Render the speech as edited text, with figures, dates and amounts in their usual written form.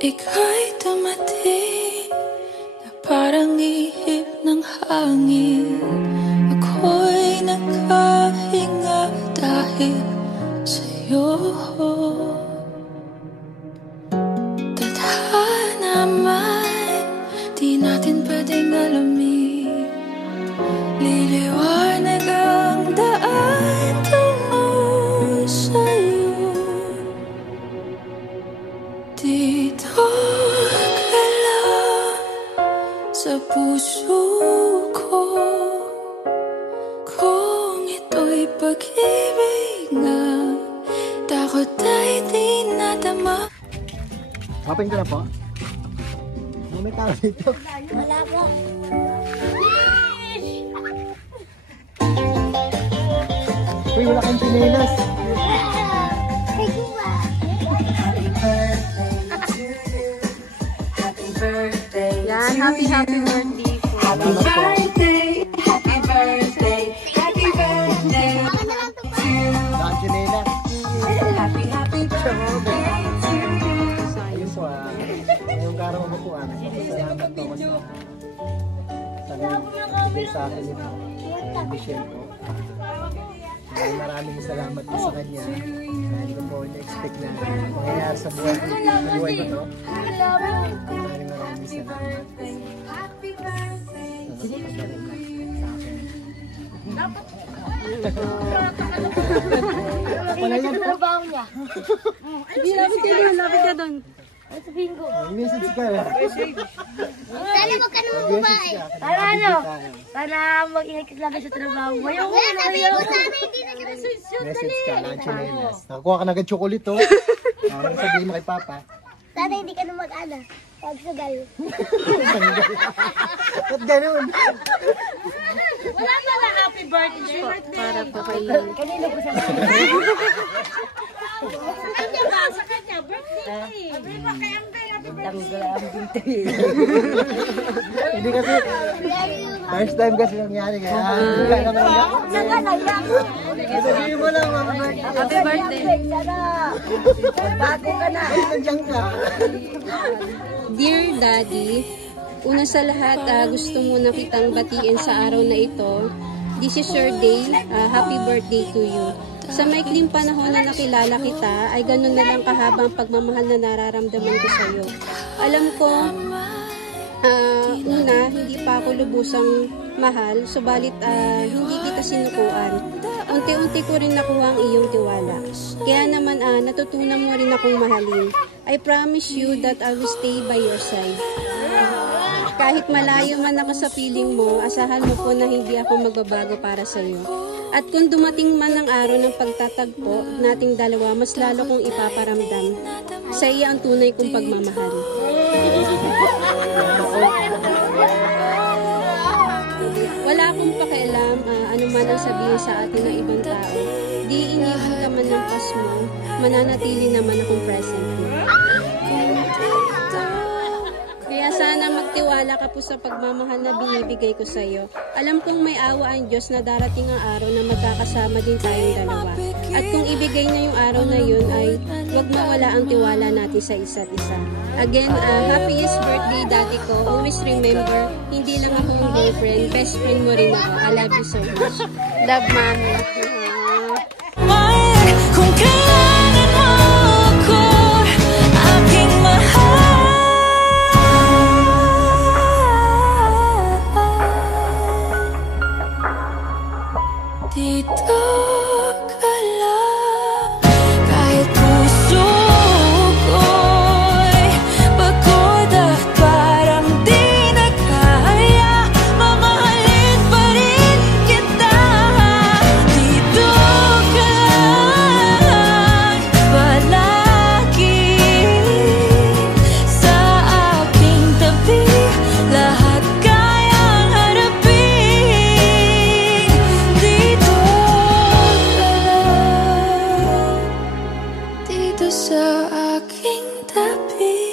Ika'y dumating na parang ihip ng hangin. Ako'y nakahinga dahil sa'yo. Tadhana man, di natin pwedeng alamin. Liliwanag ang daan tungo sa'yo. Dito ka lang sa puso ko. Kung ito'y pag-ibig nga, takot ay di nadama. Open ko na po. May tao dito. Wala po. Uy, wala kang chinelas. Yan, happy birthday po. Happy birthday, happy birthday, happy birthday to you. wala kang chinelas. Happy birthday to you. Ayun po ngayong araw mo po salamat po sa bigay sa akin ito. Michelle po. Maraming salamat po sa kanya. Hindi ko po na-expect na mangyayari sa buhay ko to. Maraming salamat. Sa pagdating na sa akin. Wala yan po. Trabaho niya. Hindi, lapit ka doon. Sabihin ko. Message ka. Sana wag ka naman babae. Sana ano? Sana mag-ingat ka lagi sa trabaho mo. Yung sabihin ko sana hindi na kita susunod. Message ka. Lanchinelas. Nakakuha ka na agad chocolate to. Sabihin mo kay Papa. Sana hindi ka na mag-ana. Pagsagal. Ba't ganun? Wala na lang happy birthday. Para po kay... Kanina ko sa Sa kanya ba? Sa kanya, birthday. Sabi mo kay Amber, happy birthday. Hindi kasi first time kasi nangyari kaya wala naman ako. Sabihin mo lang Happy birthday. Bago ka na. nandiyan ka. Dear Daddy, una sa lahat, gusto muna kitang batiin sa araw na ito. This is your day. Happy birthday to you. Sa maikling panahon na nakilala kita, ay ganun na lang kahabang pagmamahal na nararamdaman ko sa iyo. Alam ko, una, hindi pa ako lubusang mahal, subalit hindi kita sinukuan. Unti-unti ko rin nakuha ang iyong tiwala. Kaya naman natutunan mo rin akong mahalin. I promise you that I will stay by your side. Kahit malayo man ako sa piling mo, asahan mo po na hindi ako magbabago para sa iyo. At kung dumating man ang araw ng pagtatagpo nating dalawa, mas lalo kong ipaparamdam sa iyo ang tunay kong pagmamahal. Wala akong pakialam ano man ang sabihin sa atin ng ibang tao. Di inibig ka man ng pas mo, mananatili naman akong present mo. Kaya sana magtiwala ka po sa pagmamahal na binibigay ko sa iyo. Alam kong may awa ang Diyos na darating ang araw na magkakasama din tayong dalawa. At kung ibigay na yung araw na yun ay huwag mawala ang tiwala natin sa isa't isa. Again, happiest birthday daddy ko. Always remember, hindi lang ako ang boyfriend, best friend mo rin ako. I love you so much. Love, Mommy. Kung kailangan mo ako, aking mahal. Dito ka lang, kahit puso ko'y pagod at parang di na kaya, mamahalin pa rin kita. Dito ka lang, palagi sa aking tabi, lahat kayang harapin. Dito ka lang, dito sa aking tabi.